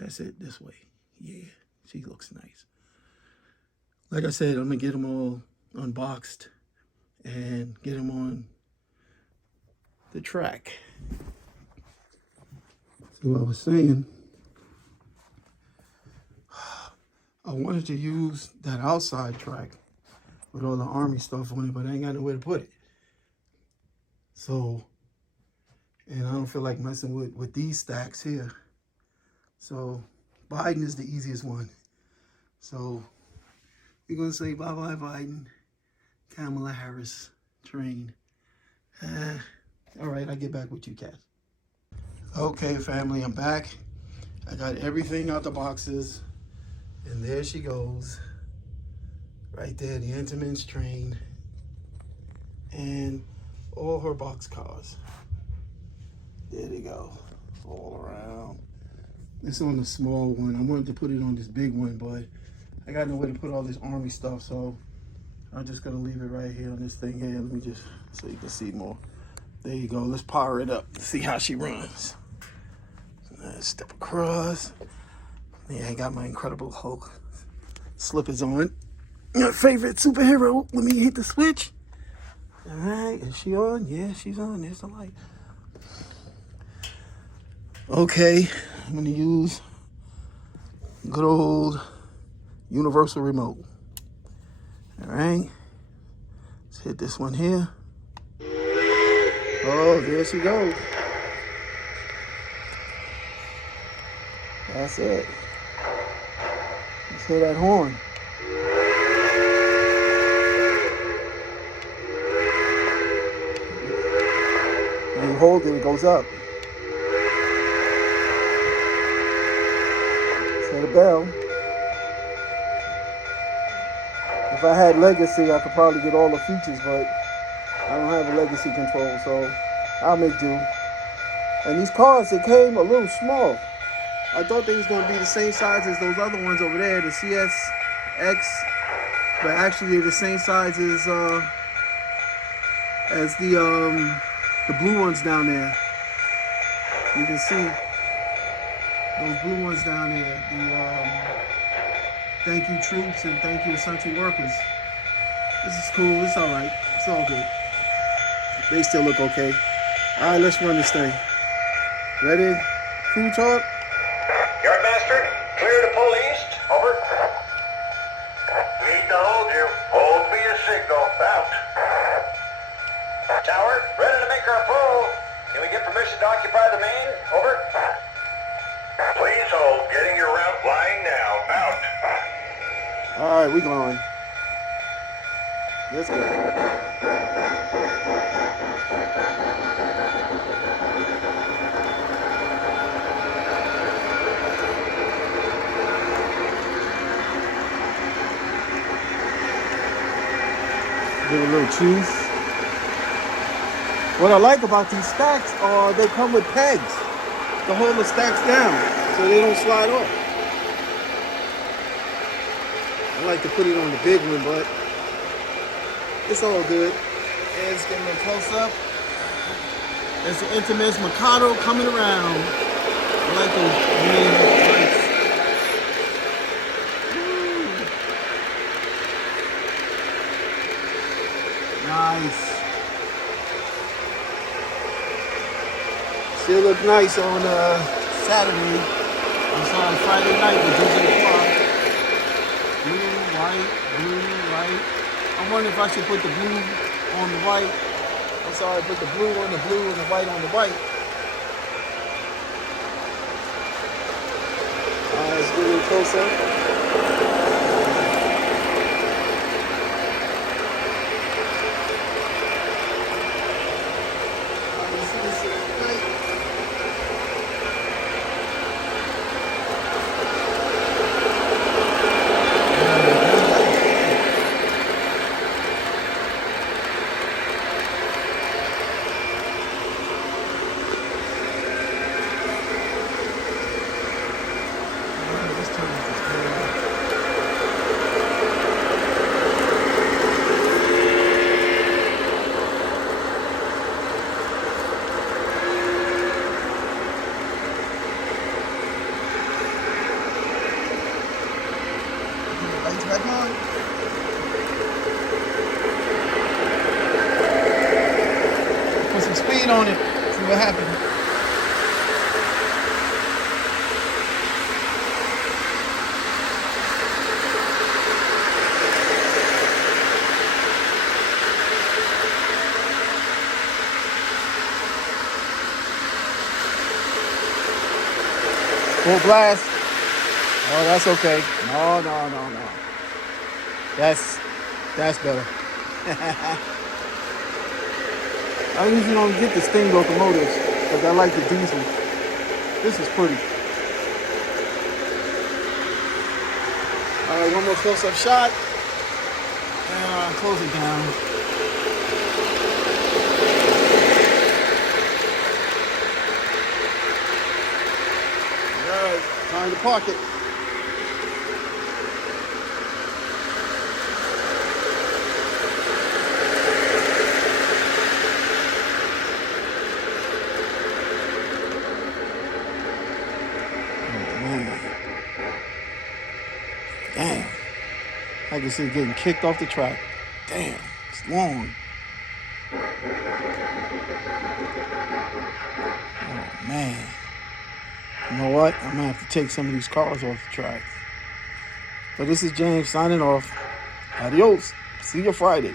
That's it, this way. Yeah, she looks nice. Like I said, I'm gonna get them all unboxed and get them on the track. So I was saying, I wanted to use that outside track with all the Army stuff on it, but I ain't got nowhere to put it. So, and I don't feel like messing with these stacks here. So Biden is the easiest one. So we're gonna say bye-bye Biden, Kamala Harris train. All right, I'll get back with you, Kat. Okay, family, I'm back. I got everything out the boxes, and there she goes. Right there, the Entenmann'S train, and all her box cars. There they go, all around. It's on the small one. I wanted to put it on this big one, but I got nowhere to put all this Army stuff, so I'm just gonna leave it right here on this thing here. Let me just, so you can see more. There you go, let's power it up, see how she runs. Step across. Yeah, I got my Incredible Hulk slippers on. My favorite superhero. Let me hit the switch. All right, is she on? Yeah, she's on. There's the light. Okay, I'm gonna use good old universal remote. All right, let's hit this one here. Oh, there she goes. That's it. Let's hear that horn. When you hold it, it goes up. Let's hear the bell. If I had Legacy, I could probably get all the features, but I don't have a Legacy control, so I'll make do. And these cars, they came a little small. I thought they was going to be the same size as those other ones over there, the CSX, but actually they're the same size as the blue ones down there. You can see those blue ones down there. The thank you troops and thank you essential workers. This is cool. It's all right. It's all good. They still look okay. All right, let's run this thing. Ready? Crew talk. Yardmaster, clear to pull east. Over. Need to hold you. Hold me a signal. Out. Tower, ready to make our pull. Can we get permission to occupy the main? Over. Please hold. Getting your route line now. Out. All right, we going. Let's go. Give it a little cheese. What I like about these stacks are they come with pegs to hold the stacks down so they don't slide off. I like to put it on the big one, but it's all good. And it's getting a little close up. There's the Entenmann'S Mikado coming around. I like those green lights. Nice. Still look nice on Saturday. I'm sorry, Friday night with DJ Clark. Blue, white. I'm wondering if I should put the blue on the white. I'm sorry, put the blue on the blue and the white on the white. Let's get a little closer. Back on. Put some speed on it. See what happens. Full blast. Oh, that's okay. No. That's better. I usually don't get the steam locomotives because I like the diesel. This is pretty. All right, one more close-up shot. Close it down. All right, time to park it. Damn. I can see it getting kicked off the track. Damn, it's long. Oh, man. You know what? I'm going to have to take some of these cars off the track. So this is James signing off. Adios. See you Friday.